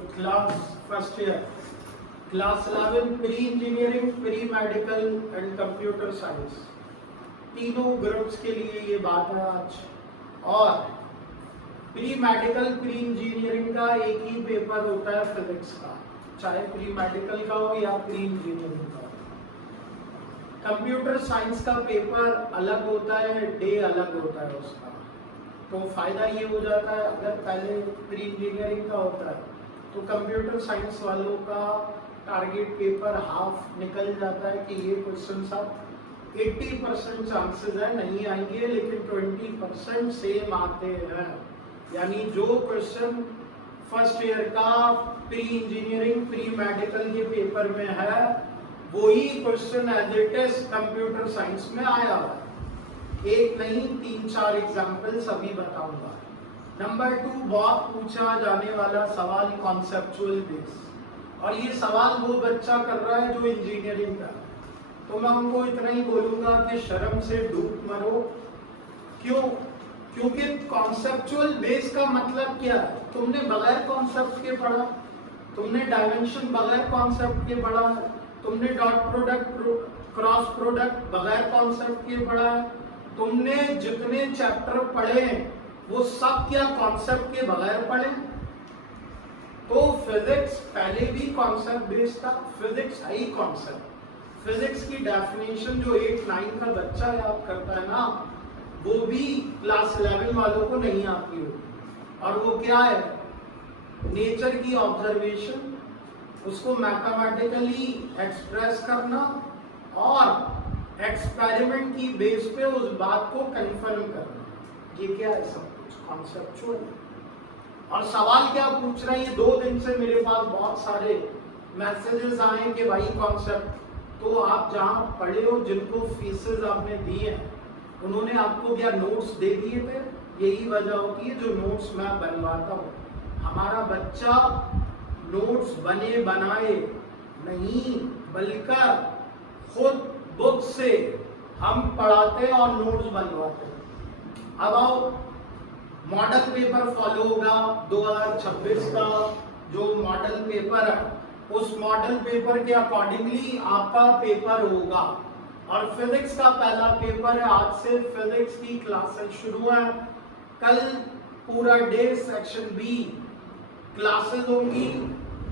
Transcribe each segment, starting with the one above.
Class first year, class 11 pre engineering, pre medical and computer science, तीनों groups के लिए ये बात है आज। और प्री मेडिकल प्री इंजीनियरिंग का एक ही पेपर होता है फिजिक्स का, चाहे प्री मेडिकल का हो या प्री इंजीनियरिंग का हो। कंप्यूटर साइंस का पेपर अलग होता है, डे अलग होता है उसका। तो फायदा ये हो जाता है, अगर पहले प्री इंजीनियरिंग का होता है तो कंप्यूटर साइंस वालों का टारगेट पेपर हाफ निकल जाता है कि ये क्वेश्चन सब 80% चांसेस है नहीं आएंगे, लेकिन 20% सेम आते हैं। यानी जो क्वेश्चन फर्स्ट ईयर का प्री इंजीनियरिंग प्री मेडिकल के पेपर में है वही question as it is computer science में आया हुआ है। एक नहीं 3-4 एग्जाम्पल्स अभी बताऊंगा। नंबर 2, बहुत पूछा जाने वाला सवाल कॉन्सेप्चुअल बेस, और ये सवाल वो बच्चा कर रहा है जो इंजीनियरिंग का, तो मैं उनको इतना ही बोलूंगा कि शर्म से डूब मरो। क्यों? क्योंकि कॉन्सेप्चुअल बेस का मतलब क्या है? तुमने बगैर कॉन्सेप्ट के पढ़ा, तुमने डायमेंशन बगैर कॉन्सेप्ट के पढ़ा, तुमने डॉट प्रोडक्ट क्रॉस प्रोडक्ट बगैर कॉन्सेप्ट के पढ़ा, तुमने जितने चैप्टर पढ़े वो सब क्या कॉन्सेप्ट के बगैर पढ़े? तो फिजिक्स पहले भी कॉन्सेप्ट बेस्ड था, फिजिक्स है ही कॉन्सेप्ट। फिजिक्स की डेफिनेशन जो 8-9 का बच्चा याद करता है ना, वो भी क्लास 11 वालों को नहीं आती होगी। और वो क्या है? नेचर की ऑब्जर्वेशन, उसको मैथमेटिकली एक्सप्रेस करना और एक्सपेरिमेंट की बेस पे उस बात को कंफर्म करना। ये क्या है? सब कुछ कॉन्सेप्चुअल है। और सवाल क्या पूछ रहे हैं? ये 2 दिन से मेरे पास बहुत सारे मैसेजेस आए कि भाई कॉन्सेप्ट, तो आप जहां पढ़े हो, जिनको फीसेस आपने दी है, उन्होंने आपको क्या नोट्स दे दिए थे? यही वजह होती है जो नोट्स मैं बनवाता हूँ। हमारा बच्चा नोट्स बने बनाए नहीं, बल्कि खुद बुक से हम पढ़ाते हैं और नोट्स बनवाते हैं। अब आओ, मॉडल पेपर फॉलो होगा 2026 का। जो मॉडल पेपर है उस मॉडल पेपर के अकॉर्डिंगली आपका पेपर होगा। और फिजिक्स का पहला पेपर है, आज से फिजिक्स की क्लासेस शुरू है। कल पूरा डे सेक्शन बी क्लासेस होंगी।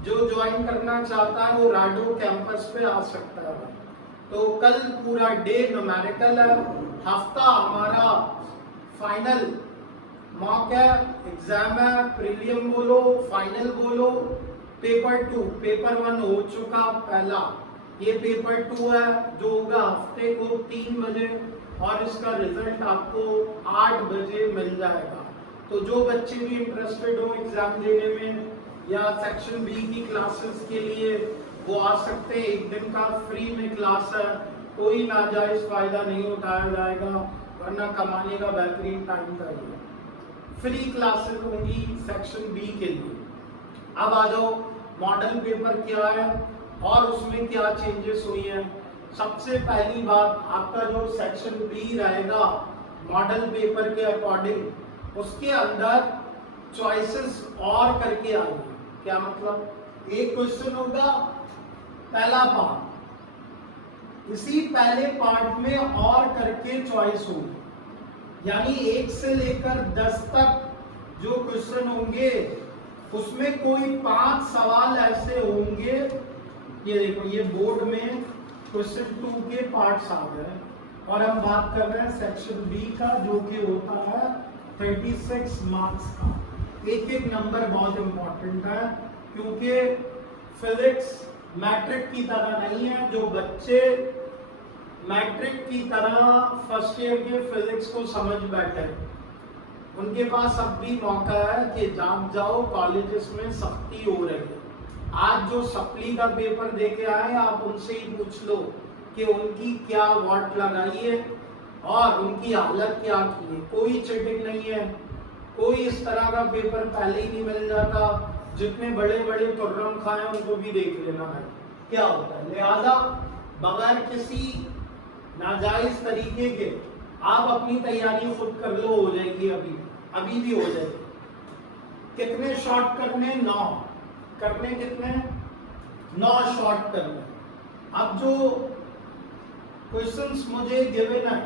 जो ज्वाइन करना चाहता है वो राडो कैंपस पे आ सकता है। तो कल पूरा डे न्यूमेरिकल है। हफ्ता हमारा फाइनल मॉक है, एग्जाम है, प्रीलियम बोलो, फाइनल बोलो, पेपर 2, पेपर 1 हो चुका पहला, ये पेपर 2 है जो होगा हफ्ते को 3 बजे, और इसका रिजल्ट आपको 8 बजे मिल जाएगा। तो जो बच्चे भी इंटरेस्टेड हो एग्जाम देने में या सेक्शन बी की क्लासेस के लिए, वो आ सकते हैं। 1 दिन का फ्री में क्लास है, कोई नाजायज फायदा नहीं उठाया जाएगा, वरना कमाने का बेहतरीन टाइम था ये। फ्री क्लासेस होंगी सेक्शन बी के लिए। अब आ जाओ, मॉडल पेपर क्या है और उसमें क्या चेंजेस हुई हैं। सबसे पहली बात, आपका जो सेक्शन बी रहेगा मॉडल पेपर के अकॉर्डिंग, उसके अंदर चॉइसेस और करके आएंगे। क्या मतलब? एक क्वेश्चन होगा पहला पार्ट, इसी पहले पार्ट में और करके चॉइस होगी। यानी 1 से लेकर 10 तक जो क्वेश्चन होंगे उसमें कोई 5 सवाल ऐसे होंगे। ये देखो, ये बोर्ड में क्वेश्चन 2 के पार्ट्स आ गए, और हम बात कर रहे हैं सेक्शन बी का, जो कि होता है 36 मार्क्स का। एक एक नंबर बहुत इंपॉर्टेंट है, क्योंकि फिजिक्स मैट्रिक की तरह नहीं है। जो बच्चे मैट्रिक की तरह फर्स्ट ईयर के फिजिक्स को समझ बैठे, उनके पास अब भी मौका है कि जाग जाओ, कॉलेजेस में सख्ती हो रही है। आज जो सप्ली का पेपर दे के आए, आप उनसे ही पूछ लो कि उनकी क्या वॉट लगाई है और उनकी हालत क्या की है। कोई चीटिंग नहीं है, कोई इस तरह का पेपर पहले ही नहीं मिल जाता। जितने बड़े बड़े तुर्रम खाए उनको भी देख लेना है क्या होता है। लिहाजा बगैर किसी नाजायज तरीके के आप अपनी तैयारी खुद कर लो, हो जाएगी। अभी भी हो जाएगी। कितने शॉर्ट करने? 9। करने कितने, 9 शॉर्ट करने। अब जो क्वेश्चंस मुझे गिवन है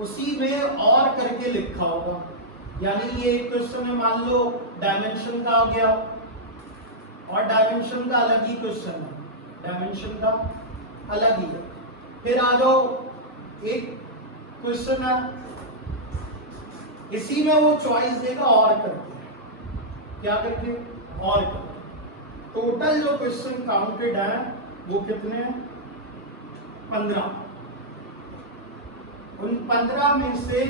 उसी में और करके लिखा होगा, यानी ये एक क्वेश्चन है, मान लो डायमेंशन का आ गया और डायमेंशन का अलग ही क्वेश्चन है, डायमेंशन का अलग ही है। फिर आ जाओ, एक क्वेश्चन है, इसी में वो चॉइस देगा और करके, क्या करके, और करके। टोटल जो क्वेश्चन काउंटेड है वो कितने हैं, 15। उन 15 में से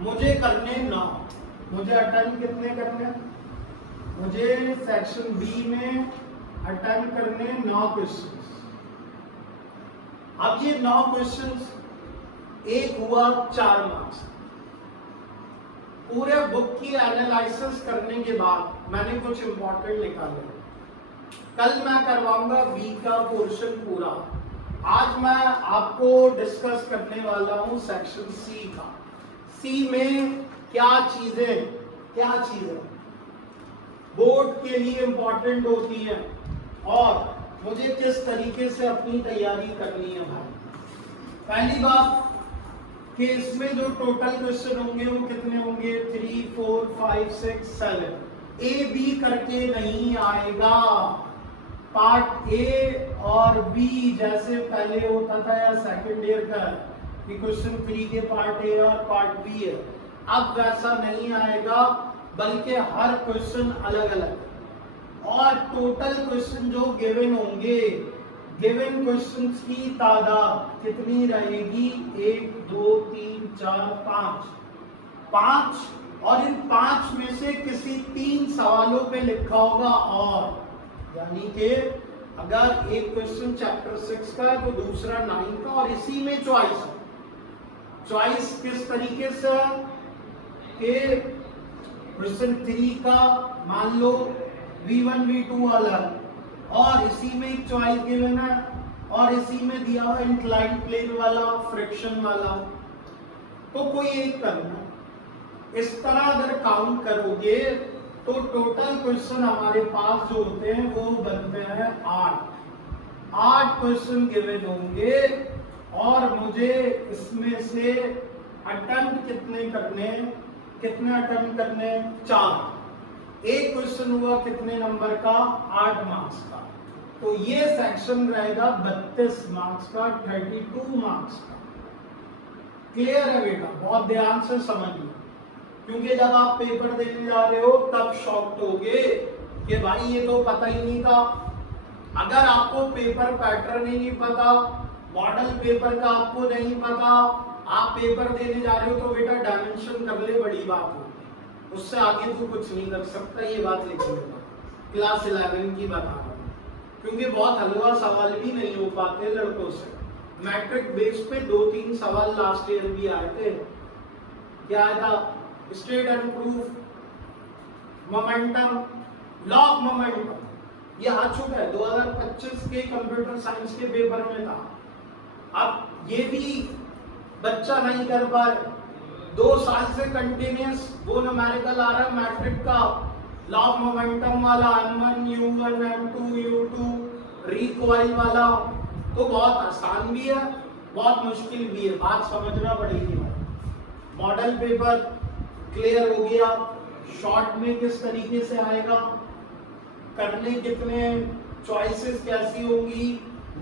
मुझे करने 9, मुझे अटेम्प्ट कितने करने, मुझे सेक्शन बी में अटेम्प्ट करने 9 क्वेश्चंस। अब ये 9 क्वेश्चंस, एक हुआ 4 मार्क्स। पूरे बुक की एनालिसिस करने के बाद मैंने कुछ इंपॉर्टेंट निकाले। कल मैं करवाऊंगा बी का पोर्शन पूरा। आज मैं आपको डिस्कस करने वाला हूं सेक्शन सी का। सी में क्या चीजें बोर्ड के लिए इंपॉर्टेंट होती हैं और मुझे किस तरीके से अपनी तैयारी करनी है भाई। पहली बात कि इसमें जो टोटल क्वेश्चन होंगे वो कितने होंगे, 3, 4, 5, 6, 7। ए बी करके नहीं आएगा। पार्ट ए और बी जैसे पहले होता था या सेकंड ईयर का कि क्वेश्चन 3 के पार्ट ए और पार्ट बी है, अब वैसा नहीं आएगा, बल्कि हर क्वेश्चन अलग अलग। और टोटल क्वेश्चन जो गिवन होंगे, गिवन क्वेश्चंस की तादाद कितनी रहेगी, 1, 2, 3, 4, 5। और इन 5 में से किसी 3 सवालों पे लिखा होगा और, यानी कि अगर एक क्वेश्चन चैप्टर 6 का है तो दूसरा 9 का, और इसी में चॉइस है। चॉइस किस तरीके से कि क्वेश्चन 3 का मान लो V1 V2 वाला, और इसी में एक चॉइस गिवन है, और इसी में दिया हुआ इंक्लाइन प्लेन वाला, फ्रिक्शन वाला, तो कोई एक करना। इस तरह अगर काउंट करोगे तो टोटल क्वेश्चन हमारे पास जो होते हैं वो बनते हैं 8 क्वेश्चन गिवन होंगे, और मुझे इसमें से अटेम्प्ट कितने अटेम्प्ट करने, 4। एक क्वेश्चन हुआ कितने नंबर का, 8 मार्क्स का। तो ये सेक्शन रहेगा 32 मार्क्स का, 32 मार्क्स का। क्लियर है बेटा, बहुत ध्यान से समझिए, क्योंकि जब आप पेपर देने जा रहे हो तब शॉक्ड होगे कि भाई ये तो पता ही नहीं था। अगर आपको पेपर पैटर्न ही नहीं पता, मॉडल पेपर का आपको नहीं पता, आप पेपर देने जा रहे हो तो बेटा डायमेंशन कर ले, बड़ी बात होगी, उससे आगे तो कुछ नहीं कर सकता। ये बात लिखिएगा, क्लास 11 की बता रहा हूँ, क्योंकि बहुत हलवा सवाल भी नहीं हो पाते लड़कों से। मैट्रिक बेस पे 2-3 सवाल लास्ट ईयर भी आए थे। क्या आया था, state and proof, momentum, law of momentum, ये आ चुका है 2025 के कंप्यूटर साइंस के पेपर में था। अब ये भी बच्चा नहीं कर पाए, 2 साल से कंटिन्यूस वो न्यूमेरिकल आ रहा है मैट्रिक का, लॉ ऑफ मोमेंटम वाला, M1 U1 M2 U2 recoil वाला, तो बहुत आसान भी है, बहुत मुश्किल भी है, बात समझना पड़ेगी। मॉडल पेपर क्लियर हो गया, शॉर्ट में किस तरीके से आएगा, करने कितने, चॉइसेस कैसी होंगी,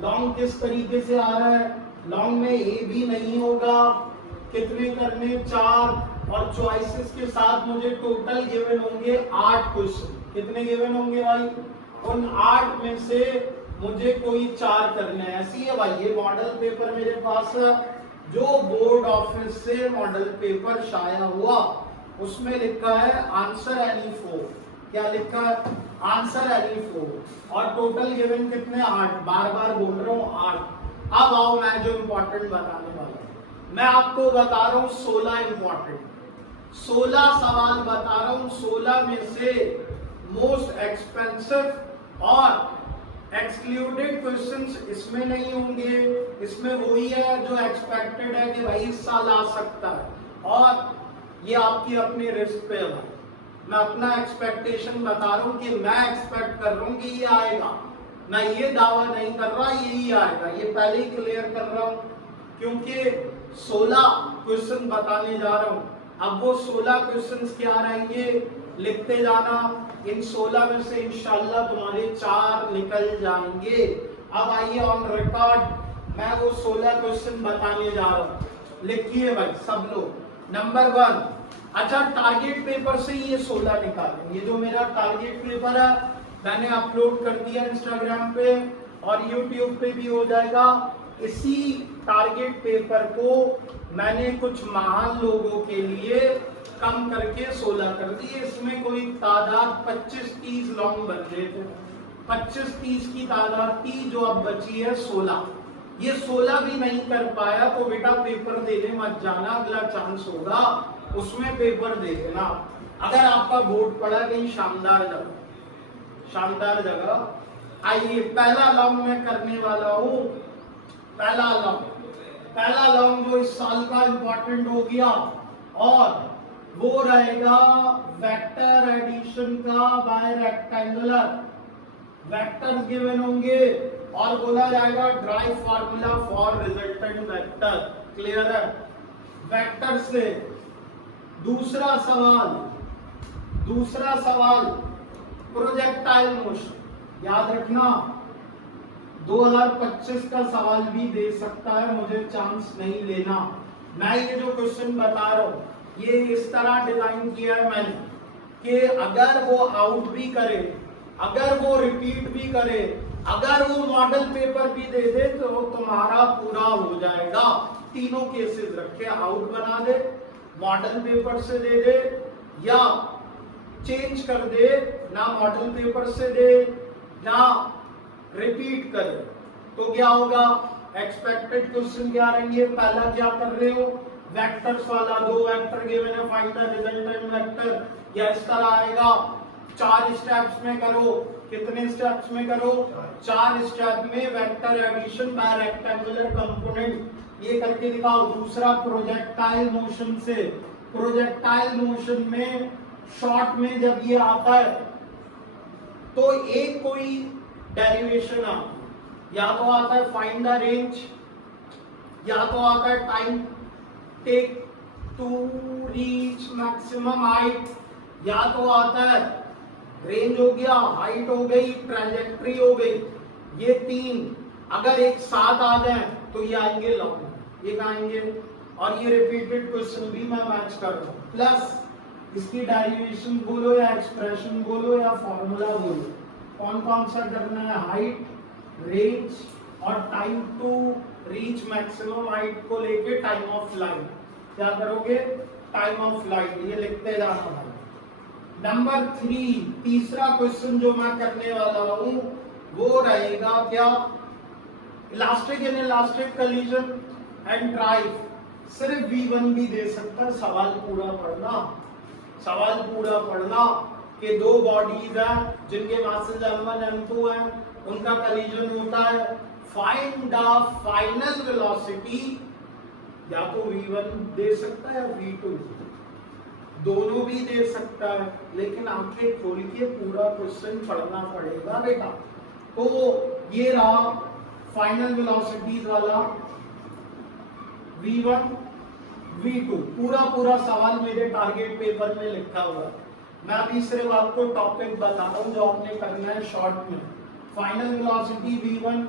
लॉन्ग किस तरीके से आ रहा है, लॉन्ग में ए भी नहीं होगा, कितने करने, 4, और चॉइसेस के साथ मुझे टोटल गिवन होंगे 8 क्वेश्चन। कितने गिवन होंगे भाई, उन 8 में से मुझे कोई 4 करने हैं। ऐसी है भाई, ये मॉडल पेपर मेरे पास जो बोर्ड ऑफिस से मॉडल पेपर शाया हुआ उसमें लिखा है आंसर एनी 4। क्या लिखा है, आंसर एनी 4, और टोटल गिवन कितने, 8। बार बार बोल रहा हूँ 8। अब आओ मैं जो इंपॉर्टेंट बताने वाला हूँ, मैं आपको बता रहा हूँ 16 इंपॉर्टेंट, 16 सवाल बता रहा हूँ। 16 में से मोस्ट एक्सपेंसिव और एक्सक्लूडेड क्वेश्चंस इसमें नहीं होंगे, इसमें वही है जो एक्सपेक्टेड है कि भाई इस साल आ सकता है, और ये आपकी अपनी रिस्क पे है। मैं अपना एक्सपेक्टेशन बता रहा हूं कि मैं एक्सपेक्ट कर रहा हूं कि ये आएगा, मैं ये दावा नहीं कर रहा यही आएगा, ये पहले ही क्लियर कर रहा हूं क्योंकि 16 क्वेश्चन बताने जा रहा हूं। अब वो 16 क्वेश्चंस क्या रहेंगे लिखते जाना, इन 16 में से इंशाल्लाह तुम्हारे 4 निकल जाएंगे। अब आइए ऑन रिकॉर्ड मैं वो 16 क्वेश्चन बताने जा रहा हूं, लिखिए भाई सब लोग। नंबर 1, अच्छा टारगेट पेपर से ये 16 निकालें। ये जो मेरा टारगेट पेपर है मैंने अपलोड कर दिया इंस्टाग्राम पे और यूट्यूब पे भी हो जाएगा। इसी टारगेट पेपर को मैंने कुछ महान लोगों के लिए कम करके 16 कर दिए। इसमें कोई तादाद 25-30 लॉन्ग बन रहे थे, 25-30 की तादाद थी, जो अब बची है 16। ये 16 भी नहीं कर पाया तो बेटा पेपर देने मत जाना, अगला चांस होगा उसमें पेपर दे देना। अगर आपका बोर्ड पड़ा कहीं शानदार जगह, शानदार जगह। आइए पहला लॉन्ग मैं करने वाला हूं, पहला लॉन्ग जो इस साल का इंपॉर्टेंट हो गया और वो रहेगा वेक्टर एडिशन का बाय रेक्टेंगुलर। वेक्टर्स गिवन होंगे और बोला जाएगा drive formula for resultant vector. Clear है? वेक्टर से दूसरा सवाल प्रोजेक्टाइल मोशन। याद रखना 2025 का सवाल भी दे सकता है, मुझे चांस नहीं लेना। मैं ये जो क्वेश्चन बता रहा हूं ये इस तरह डिजाइन किया है मैंने कि अगर वो आउट भी करे, अगर वो रिपीट भी करे, अगर वो मॉडल पेपर भी दे दे तो तुम्हारा पूरा हो जाएगा। तीनों केसेस रखे, आउट बना दे, मॉडल पेपर से दे दे या चेंज कर दे, ना मॉडल पेपर से दे ना रिपीट करे, तो क्या होगा? एक्सपेक्टेड क्वेश्चन क्या रहेंगे? पहला क्या कर रहे हो? वेक्टर्स वाला, 2 वेक्टर गिवन है, फाइंड द रिजल्टेंट वेक्टर, या इस तरह आएगा 4 स्टेप्स में करो। कितने स्टेप्स में करो? 4 स्टेप में vector addition by rectangular component, ये करके दिखाओ। दूसरा प्रोजेक्टाइल मोशन से, प्रोजेक्टाइल मोशन में शॉर्ट में जब ये आता है तो एक कोई डेरिवेशन या तो आता है फाइंड द रेंज, या तो आता है time take to reach maximum height, या तो आता है रेंज हो गया, हाइट हो गई, ट्रैजेक्टरी हो गई। ये 3 अगर एक साथ आ जाए तो ये आएंगे लॉन्ग, ये आएंगे। और ये रिपीटेड क्वेश्चन भी मैं मैच कर रहा हूं। प्लस इसकी डेरिवेशन बोलो या एक्सप्रेशन बोलो या फॉर्मूला बोलो, कौन कौन सा करना है? हाइट, रेंज और time to reach maximum height को लेके टाइम ऑफ लाइट। क्या करोगे? टाइम ऑफ लाइट, ये लिखते जाना है। नंबर 3, तीसरा क्वेश्चन जो मैं करने वाला हूं वो रहेगा क्या? Elastic in elastic collision and drive. सिर्फ V1 भी दे सकता है, सवाल पूरा पढ़ना कि 2 बॉडीज हैं जिनके मासेस m1 m2 हैं, उनका कोलिजन होता है। फाइंड द फाइनल वेलोसिटी, या तो V1 दे सकता है या V2, दोनों भी दे सकता है, लेकिन आंखें खोल के पूरा क्वेश्चन पढ़ना पड़ेगा बेटा। तो ये रहा फाइनल वेलोसिटीज वाला V1 V2, पूरा सवाल मेरे टारगेट पेपर में लिखा हुआ है। मैं अभी सिर्फ आपको टॉपिक बता रहा हूँ जो आपने करना है शॉर्ट में। फाइनल वेलोसिटी V1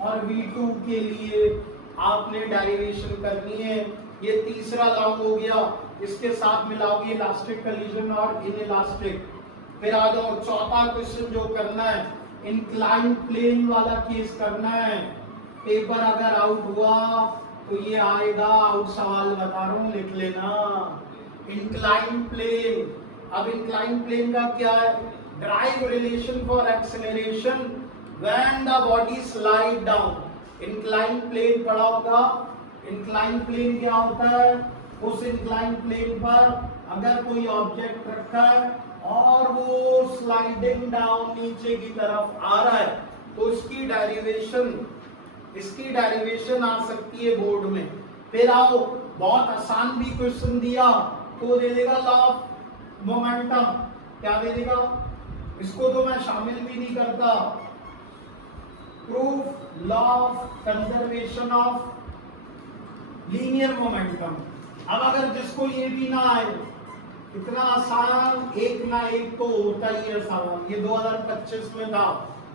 और V2 के लिए आपने डेरिवेशन करनी है। ये तीसरा लॉन्ग हो गया, इसके साथ मिलाओगे इलास्टिक कोलिजन और इनइलास्टिक। फिर आ जाओ चौथा क्वेश्चन जो करना है, इंक्लाइन प्लेन वाला केस करना है। पेपर अगर आउट हुआ तो ये आएगा, आउट सवाल बता रहा हूं, लिख लेना। इंक्लाइन प्लेन, अब इंक्लाइन प्लेन का क्या है? Drive relation for acceleration when the body slide down. Incline plane पढ़ा होगा। इंक्लाइन प्लेन क्या होता है? उस इंक्लाइन प्लेन पर अगर कोई ऑब्जेक्ट रखा है और वो स्लाइडिंग डाउन नीचे की तरफ आ रहा है तो इसकी डेरिवेशन आ सकती है बोर्ड में। फिर आओ बहुत आसान भी क्वेश्चन दिया तो दे देगा लॉ ऑफ मोमेंटम क्या दे देगा, इसको तो मैं शामिल भी नहीं करता। Proof law of conservation of linear momentum. अब अगर जिसको ये भी ना आए, इतना आसान एक ना एक तो होता ही है सवाल। ये 2025 में था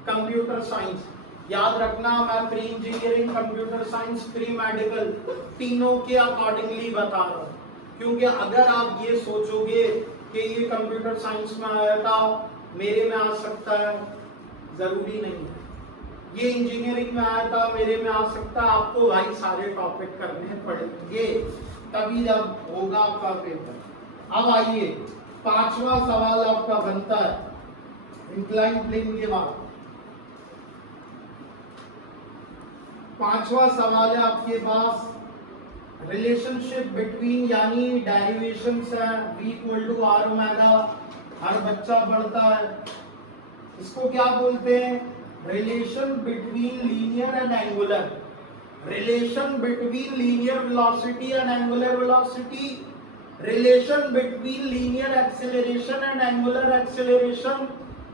कंप्यूटर साइंस। याद रखना मैं pre engineering, computer science, pre medical तीनों के अकॉर्डिंगली बता रहा हूँ, क्योंकि अगर आप ये सोचोगे कि ये कंप्यूटर साइंस में आया था मेरे में आ सकता है, जरूरी नहीं है। ये इंजीनियरिंग में आया था मेरे में आ सकता है। आपको भाई सारे टॉपिक करने पड़ेंगे तभी जब होगा आपका पेपर। अब आइए पांचवा सवाल आपका बनता है इंक्लाइन प्लेन के बाद। पांचवा सवाल है आपके पास रिलेशनशिप बिटवीन, यानी डेरिवेशंस है v equal to R omega, हर बच्चा पढ़ता है। इसको क्या बोलते हैं, relation between linear and angular, relation between linear velocity and angular velocity, relation between linear acceleration and angular acceleration.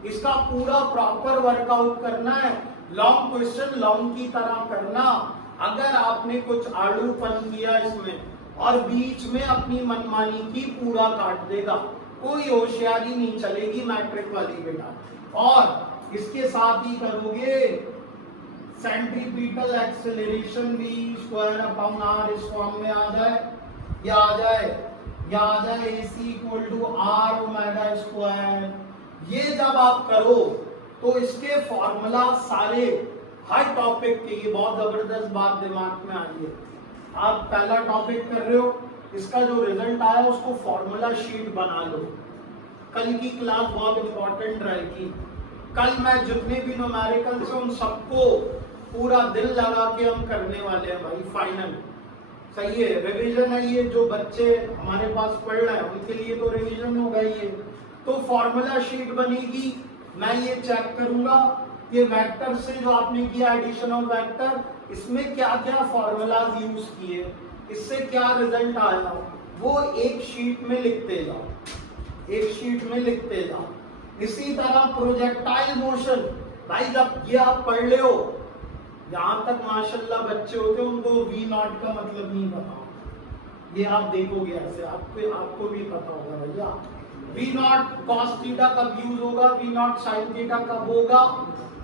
इसका पूरा प्रॉपर वर्कआउट करना है, लॉन्ग क्वेश्चन लॉन्ग की तरह करना। अगर आपने कुछ आड़ूपन किया इसमें और बीच में अपनी मनमानी की, पूरा काट देगा, कोई होशियारी नहीं चलेगी मैट्रिक वाली बेटा। और इसके साथ ही करोगे centripetal acceleration v square upon r, इस फॉर्म में आ जाए, या आ जाए ac equal to r omega square. ये जब आप करो तो इसके फॉर्मूला सारे हर टॉपिक के, ये बहुत जबरदस्त बात दिमाग में आई है। आप पहला टॉपिक कर रहे हो, इसका जो रिजल्ट आया उसको फॉर्मूला शीट बना लो। कल की क्लास बहुत इंपॉर्टेंट रहेगी। कल मैं जितने भी न्यूमेरिकल्स हैं उन सबको पूरा दिल लगा के हम करने वाले हैं भाई, फाइनल। सही है, रिवीजन है ये, जो बच्चे हमारे पास पढ़ रहे हैं उनके लिए तो रिवीजन होगा ये। तो फॉर्मूला शीट बनेगी, मैं ये चेक करूंगा कि वेक्टर से जो आपने किया एडिशन ऑफ वेक्टर, इसमें क्या क्या फॉर्मूलाज यूज किए, इससे क्या रिजल्ट आया, वो एक शीट में लिखते जाओ, एक शीट में लिखते जाओ। इसी तरह प्रोजेक्टाइल मोशन, भाई जब ये आप पढ़ ले हो, यहां तक माशाल्लाह बच्चे होते हैं उनको वी नॉट का मतलब नहीं पता, ये आप देखोगे ऐसे, आपको भी पता होगा भैया। वी नॉट कॉस थीटा कब यूज होगा, वी नॉट साइन थीटा कब होगा,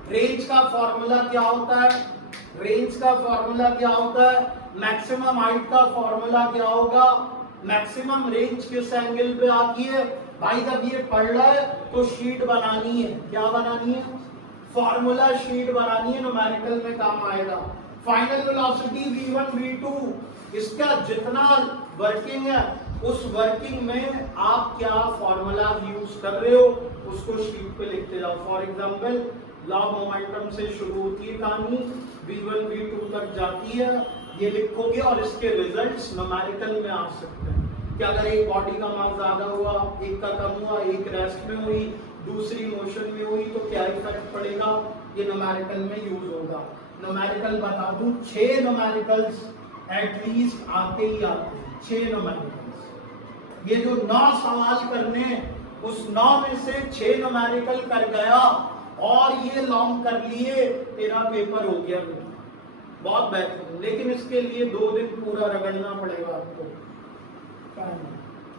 रेंज का फॉर्मूला क्या होता है, रेंज का फॉर्मूला क्या होता है, मैक्सिमम हाइट का फॉर्मूला क्या होगा, मैक्सिमम रेंज किस एंगल पे आती है। भाई जब ये पढ़ रहा है तो शीट बनानी है, क्या बनानी है, फॉर्मूला शीट बनानी है, न्यूमेरिकल में काम आएगा। फाइनल वेलोसिटी v1 v2, इसका जितना वर्किंग है उस वर्किंग में आप क्या फॉर्मूला यूज कर रहे हो उसको शीट पे लिखते जाओ। For example law of momentum से शुरू होती है कहानी, v1 v2 तक जाती है, ये लिखोगे और इसके रिजल्ट्स न्यूमेरिकल में आ सकते हैं कि अगर एक बॉडी का मास ज्यादा हुआ, एक का कम हुआ, एक रेस्ट में हुई, दूसरी मोशन में हुई, तो क्या इफेक्ट पड़ेगा, ये न्यूमेरिकल में यूज होगा। न्यूमेरिकल बता दूं, 6 न्यूमेरिकल्स एटलीस्ट आते ही आते हैं, 6 न्यूमेरिकल्स। ये जो 9 सवाल करने, उस 9 में से 6 न्यूमेरिकल कर गया और ये लॉन्ग कर लिए, तेरा पेपर हो गया बेटा, बहुत बेहतरीन। लेकिन इसके लिए 2 दिन पूरा रगड़ना पड़ेगा आपको।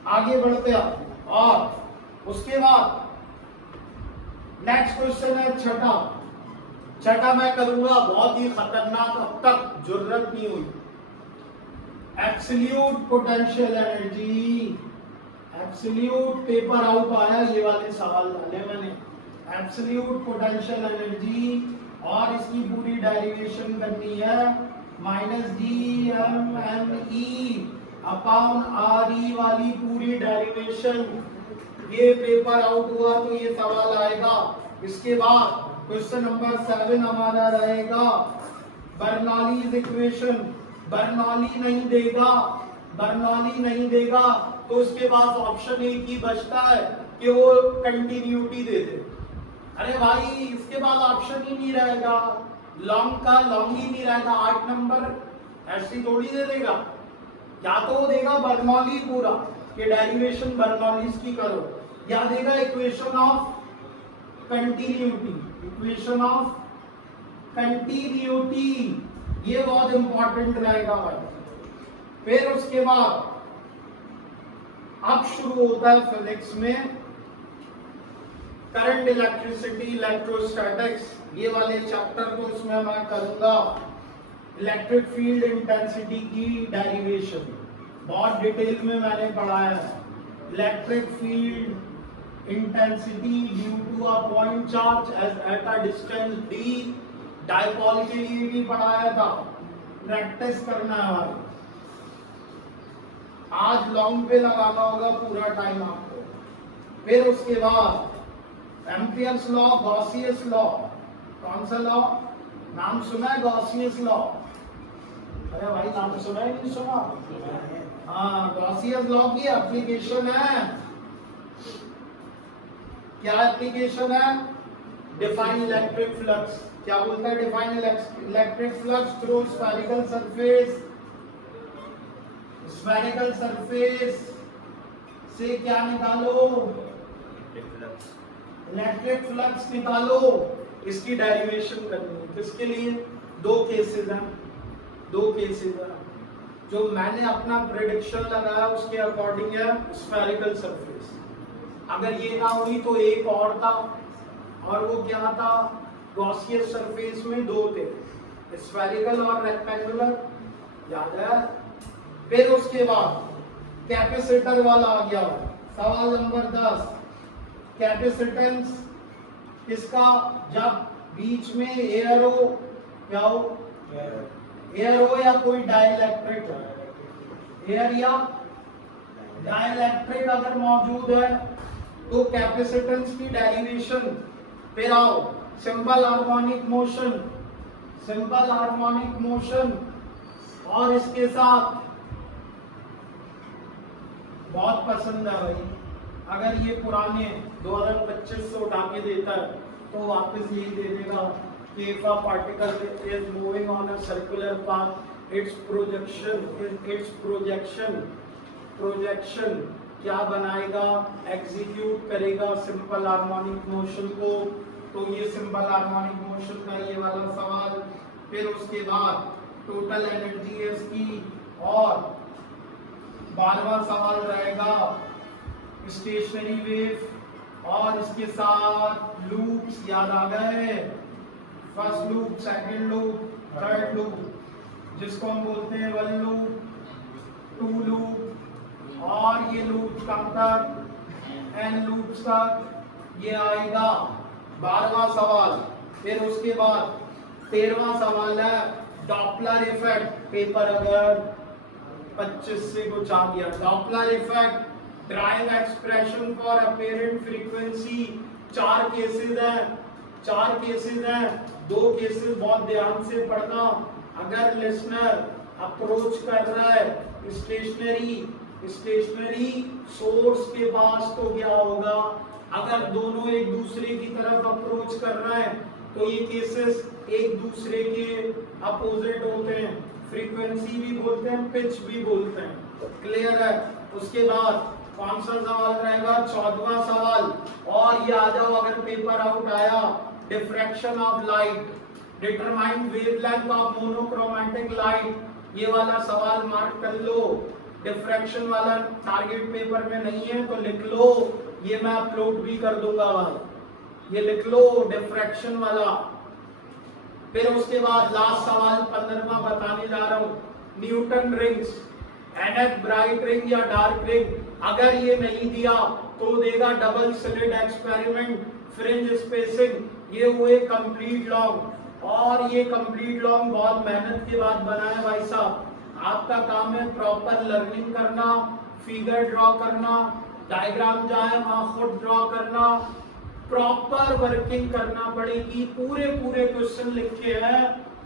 आगे बढ़ते आप, और उसके बाद नेक्स्ट क्वेश्चन है छठा मैं करूंगा बहुत ही खतरनाक, अब तक जरूरत नहीं हुई। Absolute potential energy, absolute paper out आया, ये वाले सवाल डाले मैंने। एब्सोल्यूट पोटेंशियल एनर्जी, और इसकी पूरी डेरिवेशन करनी है, -GMME अपॉन RE वाली पूरी डेरिवेशन। ये पेपर आउट हुआ तो ये सवाल आएगा। इसके बाद क्वेश्चन नंबर 7 हमारा रहेगा बर्नौलीज इक्वेशन। बर्नौली नहीं देगा तो उसके बाद ऑप्शन एक ही बचता है कि वो कंटिन्यूटी दे दे। अरे भाई इसके बाद ऑप्शन ही नहीं रहेगा, लॉन्ग का लॉन्ग ही नहीं रहेगा, 8 नंबर ऐसी थोड़ी दे देगा। या तो वो देगा बर्नौली पूरा कि डेरिवेशन बर्नौलीज की करो, या देगा equation of continuity, equation of continuity, ये बहुत इंपॉर्टेंट रहेगा भाई। फिर उसके बाद अब शुरू होता है फिजिक्स में करंट, इलेक्ट्रिसिटी, इलेक्ट्रोस्टैटिक्स, ये वाले चैप्टर को इसमें मैं करूंगा। इलेक्ट्रिक फील्ड इंटेंसिटी की डेरिवेशन बहुत डिटेल में मैंने पढ़ाया है। Electric field intensity due to a point charge at a distance d, dipole के लिए भी पढ़ाया था, प्रैक्टिस करना है भाई। आज लॉन्ग पे लगाना होगा पूरा टाइम आपको। फिर उसके बाद एम्पियर्स लॉ, गॉसियस लॉ, कौन सा लॉ नाम सुना है? गॉसियस लॉ। अरे भाई नाम सुना है नहीं सुना? हाँ, गॉसियस लॉ की एप्लीकेशन है, क्या एप्लीकेशन है? Define electric flux. क्या बोलता है? Define electric flux through spherical surface. Spherical surface से क्या निकालो? इलेक्ट्रिक फ्लक्स निकालो। इसकी डेरिवेशन करनी है। किसके लिए? दो केसेस हैं, दो केसेस हैं। जो मैंने अपना प्रेडिक्शन लगाया उसके अकॉर्डिंग है स्फेरिकल सरफेस। अगर ये ना हुई तो एक और था, और वो क्या था? गॉसियस सरफेस में दो थे, स्फेरिकल और रेक्टेंगुलर, याद है? फिर उसके बाद कैपेसिटर वाला आ गया। सवाल नंबर 10, कैपेसिटेंस किसका? जब बीच में एयर हो, क्या हो? एयर हो या कोई डाइलेक्ट्रिक हो। एयर या डाइलेक्ट्रिक अगर मौजूद है तो कैपेसिटेंस की डेरिवेशन। फिर आओ simple harmonic motion, simple harmonic motion, और इसके साथ बहुत पसंद है भाई, अगर ये पुराने 2025 से उठा के देता है तो वापस यही दे देगा कि if a particle is moving on a circular path, its projection क्या बनाएगा? एग्जीक्यूट करेगा सिंपल हार्मोनिक मोशन को। तो ये सिंपल हार्मोनिक मोशन का ये वाला सवाल। फिर उसके बाद टोटल एनर्जी है इसकी, और 12वां सवाल रहेगा स्टेशनरी वेव, और इसके साथ लूप्स याद आ गए। First loop, second loop, third loop, जिसको हम बोलते हैं 1 लूप, 2 लूप, और ये लूप कब तक? n लूप्स तक ये आएगा। 12वां सवाल। फिर उसके बाद 13वां सवाल है डॉपलर इफेक्ट। पेपर अगर 25 से कुछ आ गया, Doppler effect, drive expression for apparent frequency. 4 cases हैं, 4 केसेस हैं। 2 केसेस बहुत ध्यान से पढ़ना। अगर लिसनर अप्रोच कर रहा है स्टेशनरी सोर्स के पास तो क्या होगा? अगर दोनों एक दूसरे की तरफ अप्रोच कर रहे हैं तो ये केसेस एक दूसरे के अपोजिट होते हैं। फ्रीक्वेंसी भी बोलते हैं, पिच भी बोलते हैं। क्लियर है? उसके बाद कौन सा सवाल रहेगा? 14वां सवाल। और ये आ जाओ अगर पेपर आउट आया, diffraction of light, determine wavelength of monochromatic light, ये वाला सवाल मार्क कर लो। डिफ्रैक्शन वाला टारगेट पेपर में नहीं है तो लिख लो, ये मैं अपलोड भी कर दूंगा भाई, ये लिख लो डिफ्रैक्शन वाला। फिर उसके बाद लास्ट सवाल 15वां बताने जा रहा हूं, Newton rings, NH bright ring या डार्क रिंग। अगर ये नहीं दिया तो देगा double slit experiment, fringe spacing. ये हुए कंप्लीट लॉन्ग, और ये कंप्लीट लॉन्ग बहुत मेहनत के बाद बना है भाई साहब। आपका काम है प्रॉपर लर्निंग करना, फिगर ड्रॉ करना, डायग्राम जाए वहां खुद ड्रॉ करना, प्रॉपर वर्किंग करना पड़ेगी। पूरे क्वेश्चन लिखे हैं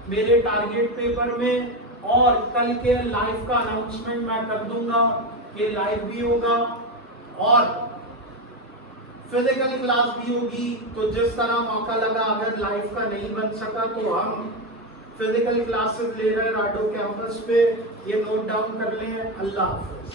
मेरे टारगेट पेपर में, और कल के लाइव का अनाउंसमेंट मैं कर दूंगा कि लाइव भी होगा और फिजिकल क्लास भी होगी। तो जिस तरह मौका लगा, अगर लाइव का नहीं बन सका तो हम फिजिकल क्लासेस ले रहे हैं राडो कैंपस पे, ये नोट डाउन कर लें। अल्लाह हाफिज।